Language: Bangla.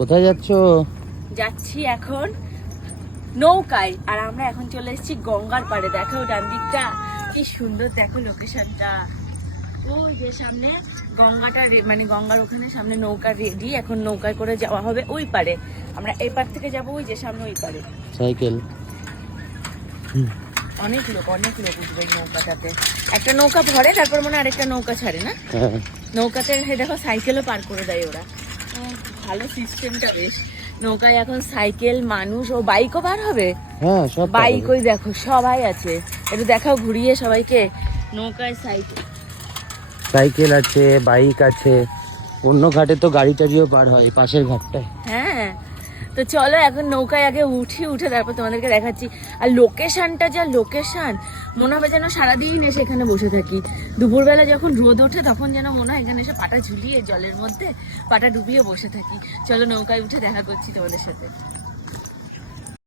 কোথায় যাচ্ছ? যাচ্ছি এখন নৌকায়, আর আমরা এখন চলে এসেছি গঙ্গার পাড়ে। দেখো ডান দিকটা কি সুন্দর, দেখো লোকেশনটা। ওই যে সামনে গঙ্গাটা, মানে গঙ্গার ওখানে সামনে নৌকা রেডি, এখন নৌকায় করে যাওয়া হবে ওই পারে। আমরা এই পার থেকে যাবো ওই যে সামনে ওই পারে। সাইকেল। অনেক লোক উঠবে এই নৌকাটাতে। একটা নৌকা ভরে, তারপর মনে হয় আরেকটা নৌকা ছাড়ে না? হ্যাঁ। নৌকাতে দেখো সাইকেলও পার করে দেয় ওরা। ভালো সিস্টেমটা বেশ। নৌকায় এখন সাইকেল, মানুষ ও বাইকও বার হবে। হ্যাঁ, সব বাইক ওই দেখো সবাই আছে। একটু দেখাও ঘুরিয়ে সবাইকে। নৌকায় সাইকেল আছে, বাইক আছে। অন্য ঘাটে তো গাড়ি টাড়িও পার হয়, পাশের ঘাটটায়। হ্যাঁ, তো চলো এখন নৌকায় আগে উঠে তারপর তোমাদেরকে দেখাচ্ছি। আর লোকেশনটা যা লোকেশন, মনে হবে যেন সারাদিন এসে এখানে বসে থাকি। দুপুরবেলা যখন রোদ ওঠে তখন যেন মনে হয় এখানে এসে পাটা ঝুলিয়ে জলের মধ্যে পাটা ডুবিয়ে বসে থাকি। চলো নৌকায় উঠে দেখা করছি তোমাদের সাথে।